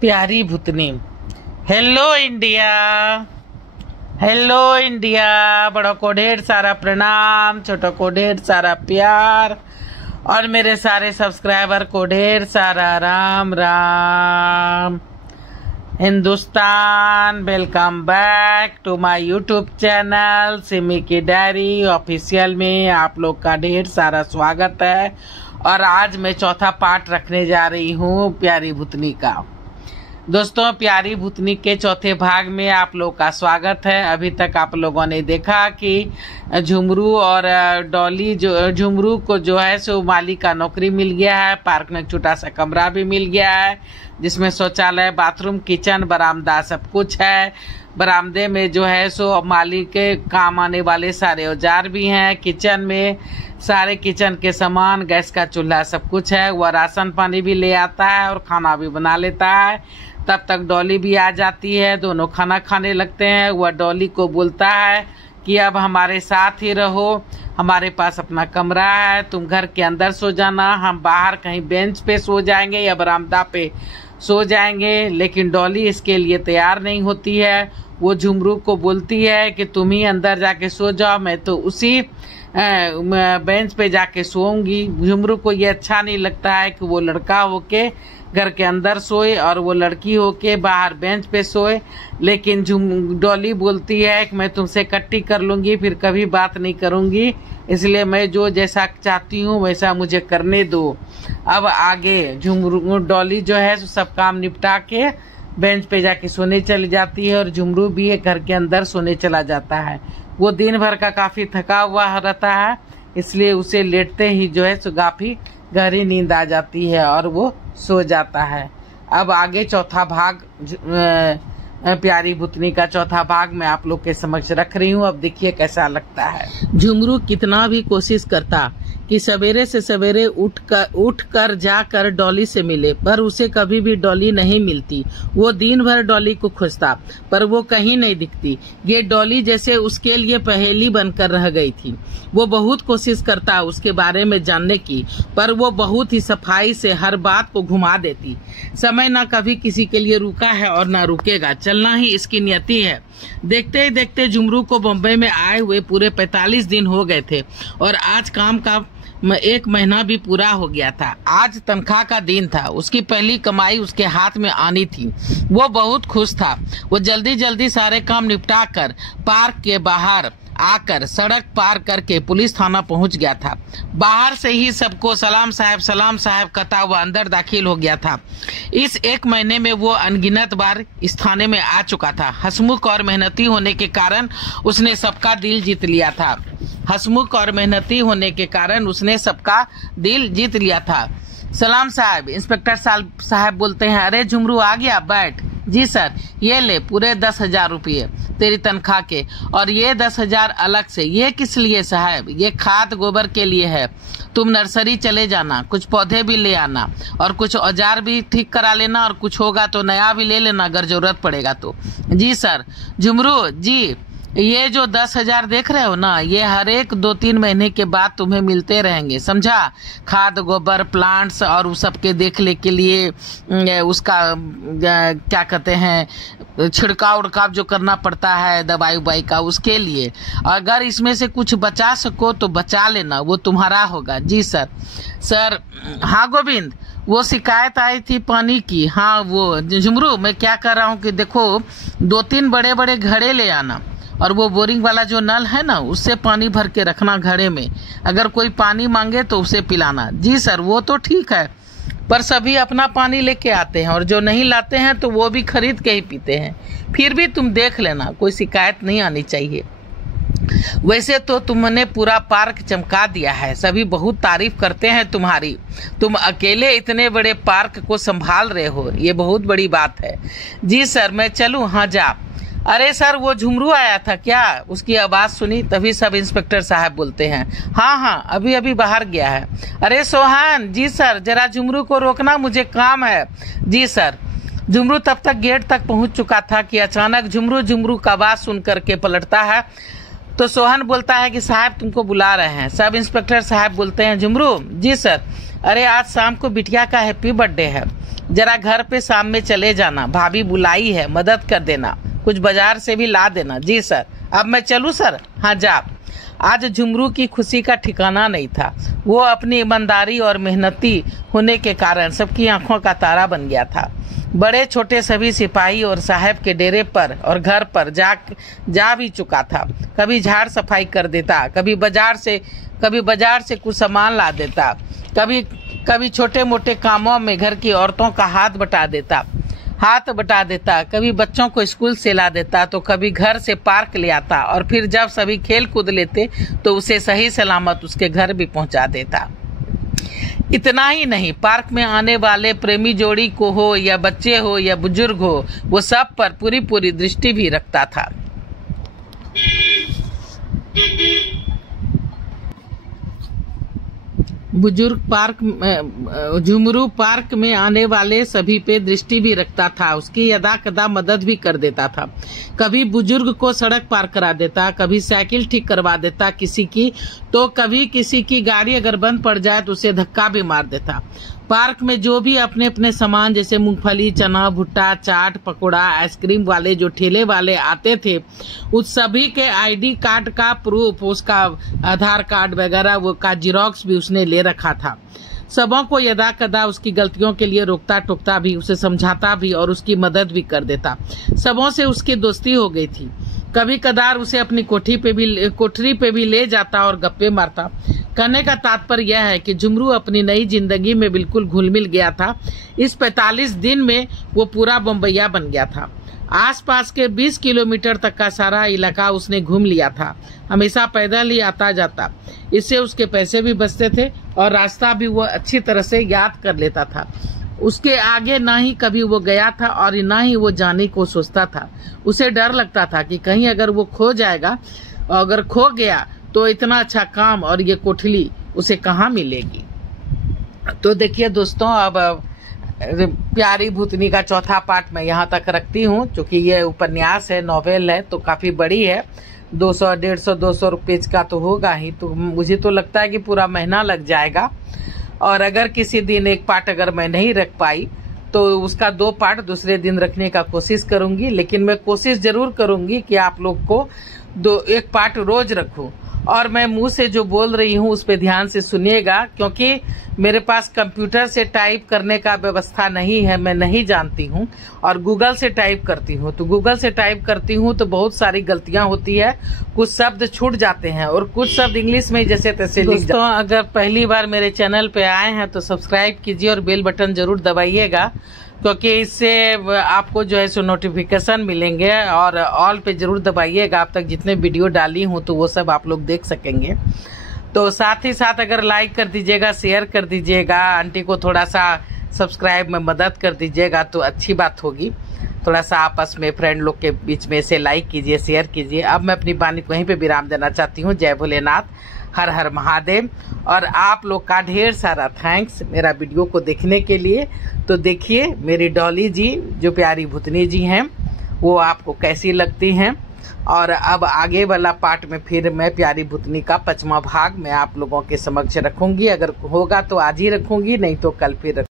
प्यारी भूतनी। Hello India, hello India. बड़ों को ढेर सारा प्रणाम, छोटों को ढेर सारा प्यार और मेरे सारे सब्सक्राइबर को ढेर सारा Ram Ram. Hindustan, welcome back to my YouTube channel Simi की डायरी ऑफिशियल में आप लोग का ढेर सारा स्वागत है। और आज मैं चौथा पार्ट रखने जा रही हूँ प्यारी भूतनी का। दोस्तों, प्यारी भूतनी के चौथे भाग में आप लोग का स्वागत है। अभी तक आप लोगों ने देखा कि झुमरू और डॉली, जो झुमरू को जो है सो माली का नौकरी मिल गया है। पार्क में छोटा सा कमरा भी मिल गया है जिसमें शौचालय, बाथरूम, किचन, बरामदा सब कुछ है। बरामदे में जो है सो माली के काम आने वाले सारे औजार भी हैं। किचन में सारे किचन के सामान, गैस का चूल्हा सब कुछ है। वह राशन पानी भी ले आता है और खाना भी बना लेता है। तब तक डॉली भी आ जाती है, दोनों खाना खाने लगते हैं। वह डॉली को बोलता है कि अब हमारे साथ ही रहो, हमारे पास अपना कमरा है, तुम घर के अंदर सो जाना, हम बाहर कहीं बेंच पे सो जाएंगे या बरामदा पे सो जाएंगे। लेकिन डॉली इसके लिए तैयार नहीं होती है। वो झुमरू को बोलती है कि तुम ही अंदर जाके सो जाओ, मैं तो उसी बेंच पे जाके सोऊंगी। झुमरू को ये अच्छा नहीं लगता है कि वो लड़का होके घर के अंदर सोए और वो लड़की होके बाहर बेंच पे सोए। लेकिन डॉली बोलती है कि मैं तुमसे कट्टी कर लूंगी, फिर कभी बात नहीं करूंगी, इसलिए मैं जो जैसा चाहती हूँ वैसा मुझे करने दो। अब आगे झुमरू डॉली जो है सब काम निपटा के बेंच पे जाके सोने चली जाती है और झुमरू भी घर के अंदर सोने चला जाता है। वो दिन भर का काफी थका हुआ रहता है, इसलिए उसे लेटते ही जो है सो काफी गहरी नींद आ जाती है और वो सो जाता है। अब आगे चौथा भाग, प्यारी भूतनी का चौथा भाग मैं आप लोग के समक्ष रख रही हूँ। अब देखिए कैसा लगता है। झुमरू कितना भी कोशिश करता कि सवेरे से सवेरे उठ कर जाकर डॉली से मिले, पर उसे कभी भी डॉली नहीं मिलती। वो दिन भर डॉली को खोजता पर वो कहीं नहीं दिखती। ये डॉली जैसे उसके लिए पहेली बनकर रह गई थी। वो बहुत कोशिश करता उसके बारे में जानने की, पर वो बहुत ही सफाई से हर बात को घुमा देती। समय न कभी किसी के लिए रुका है और न रुकेगा, चलना ही इसकी नियति है। देखते ही देखते झुमरू को बम्बई में आए हुए पूरे 45 दिन हो गए थे और आज काम का 1 महीना भी पूरा हो गया था। आज तनख्वाह का दिन था। उसकी पहली कमाई उसके हाथ में आनी थी। वो बहुत खुश था। वो जल्दी जल्दी सारे काम निपटा कर पार्क के बाहर आकर सड़क पार करके पुलिस थाना पहुंच गया था। बाहर से ही सबको सलाम साहब कहता हुआ अंदर दाखिल हो गया था। इस 1 महीने में वो अनगिनत बार इस थाने में आ चुका था। हंसमुख और मेहनती होने के कारण उसने सबका दिल जीत लिया था। हंसमुख और मेहनती होने के कारण उसने सबका दिल जीत लिया था। सलाम साहब, इंस्पेक्टर साहब बोलते हैं। अरे झुमरू आ गया, बैठ। जी सर, ये ले पूरे 10,000 रुपये तेरी तनख्वाह के, और ये 10,000 अलग से। ये किस लिए साहब? ये खाद गोबर के लिए है। तुम नर्सरी चले जाना, कुछ पौधे भी ले आना और कुछ औजार भी ठीक करा लेना, और कुछ होगा तो नया भी ले लेना अगर जरूरत पड़ेगा तो। जी सर। झुमरू जी, ये जो 10,000 देख रहे हो ना, ये हर एक 2-3 महीने के बाद तुम्हें मिलते रहेंगे, समझा? खाद गोबर, प्लांट्स और उस सब के देखने के लिए उसका क्या कहते हैं, छिड़काव उड़काव जो करना पड़ता है दवाई उबाई का, उसके लिए अगर इसमें से कुछ बचा सको तो बचा लेना, वो तुम्हारा होगा। जी सर। सर, हाँ गोविंद, वो शिकायत आई थी पानी की। हाँ वो झुमरू, मैं क्या कर रहा हूँ कि देखो 2-3 बड़े बड़े घड़े ले आना और वो बोरिंग वाला जो नल है ना, उससे पानी भर के रखना घड़े में। अगर कोई पानी मांगे तो उसे पिलाना। जी सर, वो तो ठीक है, पर सभी अपना पानी लेके आते हैं और जो नहीं लाते हैं तो वो भी खरीद के ही पीते हैं। फिर भी तुम देख लेना, कोई शिकायत नहीं आनी चाहिए। वैसे तो तुमने पूरा पार्क चमका दिया है, सभी बहुत तारीफ करते हैं तुम्हारी। तुम अकेले इतने बड़े पार्क को संभाल रहे हो, ये बहुत बड़ी बात है। जी सर, मैं चलूं? हाँ जा। अरे सर, वो झुमरू आया था क्या? उसकी आवाज सुनी तभी सब इंस्पेक्टर साहब बोलते हैं। हाँ, अभी बाहर गया है। अरे सोहन। जी सर, जरा झुमरू को रोकना, मुझे काम है। जी सर। झुमरू तब तक गेट तक पहुंच चुका था कि अचानक झुमरू का आवाज सुन करके पलटता है तो सोहन बोलता है कि साहब तुमको बुला रहे हैं। सब इंस्पेक्टर साहब बोलते हैं, झुमरू? जी सर। अरे आज शाम को बिटिया का हैप्पी बर्थडे है, जरा घर पे शाम में चले जाना, भाभी बुलाई है, मदद कर देना, कुछ बाजार से भी ला देना। जी सर। अब मैं चलूँ सर? हाँ जा। आज झुमरू की खुशी का ठिकाना नहीं था। वो अपनी ईमानदारी और मेहनती होने के कारण सबकी आंखों का तारा बन गया था। बड़े छोटे सभी सिपाही और साहब के डेरे पर और घर पर जा भी चुका था। कभी झाड़ सफाई कर देता, कभी बाजार से कुछ सामान ला देता, कभी छोटे मोटे कामों में घर की औरतों का हाथ बटा देता, कभी बच्चों को स्कूल से ला देता, तो कभी घर से पार्क ले आता, और फिर जब सभी खेल कूद लेते तो उसे सही सलामत उसके घर भी पहुंचा देता। इतना ही नहीं, पार्क में आने वाले प्रेमी जोड़ी को हो या बच्चे हो या बुजुर्ग हो, वो सब पर पूरी दृष्टि भी रखता था। झुमरू पार्क में आने वाले सभी पे दृष्टि भी रखता था, उसकी यदा कदा मदद भी कर देता था। कभी बुजुर्ग को सड़क पार करा देता, कभी साइकिल ठीक करवा देता किसी की, तो कभी किसी की गाड़ी अगर बंद पड़ जाए तो उसे धक्का भी मार देता। पार्क में जो भी अपने अपने सामान जैसे मूंगफली, चना, भुट्टा, चाट, पकौड़ा, आइसक्रीम वाले जो ठेले वाले आते थे, उस सभी के आईडी कार्ड का प्रूफ, उसका आधार कार्ड वगैरह वो का जिरोक्स भी उसने ले रखा था। सबों को यदा कदा उसकी गलतियों के लिए रोकता टोकता भी, उसे समझाता भी और उसकी मदद भी कर देता। सबों से उसकी दोस्ती हो गई थी। कभी कदार उसे अपनी कोठरी पे भी ले जाता और गप्पे मारता। कहने का तात्पर्य यह है कि झुमरू अपनी नई जिंदगी में बिल्कुल घुल मिल गया था। इस 45 दिन में वो पूरा बम्बैया बन गया था। आसपास के 20 किलोमीटर तक का सारा इलाका उसने घूम लिया था। हमेशा पैदल ही आता जाता, इससे उसके पैसे भी बचते थे और रास्ता भी वो अच्छी तरह से याद कर लेता था। उसके आगे ना ही कभी वो गया था और ना ही वो जाने को सोचता था। उसे डर लगता था कि कहीं अगर वो खो जाएगा, अगर खो गया तो इतना अच्छा काम और ये कोठली उसे कहाँ मिलेगी। तो देखिए दोस्तों, अब प्यारी भूतनी का चौथा पार्ट मैं यहाँ तक रखती हूँ, क्योंकि ये उपन्यास है, नॉवेल है, तो काफी बड़ी है। 200, 150, 200 पेज का तो होगा ही, तो मुझे तो लगता है कि पूरा महीना लग जाएगा। और अगर किसी दिन एक पार्ट अगर मैं नहीं रख पाई तो उसका 2 पार्ट दूसरे दिन रखने का कोशिश करूंगी। लेकिन मैं कोशिश जरूर करूंगी कि आप लोग को एक पार्ट रोज रखूं। और मैं मुंह से जो बोल रही हूँ उस पे ध्यान से सुनिएगा, क्योंकि मेरे पास कंप्यूटर से टाइप करने का व्यवस्था नहीं है, मैं नहीं जानती हूँ, और गूगल से टाइप करती हूँ। तो गूगल से टाइप करती हूँ तो बहुत सारी गलतियां होती है, कुछ शब्द छूट जाते हैं और कुछ शब्द इंग्लिश में जैसे तैसे लिख जाते हैं। अगर पहली बार मेरे चैनल पे आए हैं तो सब्सक्राइब कीजिए और बेल बटन जरूर दबाइएगा, क्योंकि इससे आपको जो है सो नोटिफिकेशन मिलेंगे। और ऑल पे जरूर दबाइएगा, अब तक जितने वीडियो डाली हूँ तो वो सब आप लोग देख सकेंगे। तो साथ ही साथ अगर लाइक कर दीजिएगा, शेयर कर दीजिएगा, आंटी को थोड़ा सा सब्सक्राइब में मदद कर दीजिएगा तो अच्छी बात होगी। थोड़ा सा आपस में फ्रेंड लोग के बीच में से लाइक कीजिए, शेयर कीजिए। अब मैं अपनी वाणी को वहीं पे विराम देना चाहती हूँ। जय भोलेनाथ, हर हर महादेव। और आप लोग का ढेर सारा थैंक्स मेरा वीडियो को देखने के लिए। तो देखिए मेरी डॉली जी जो प्यारी भूतनी जी हैं वो आपको कैसी लगती हैं। और अब आगे वाला पार्ट में फिर मैं प्यारी भूतनी का 5वां भाग मैं आप लोगों के समक्ष रखूंगी। अगर होगा तो आज ही रखूंगी, नहीं तो कल फिर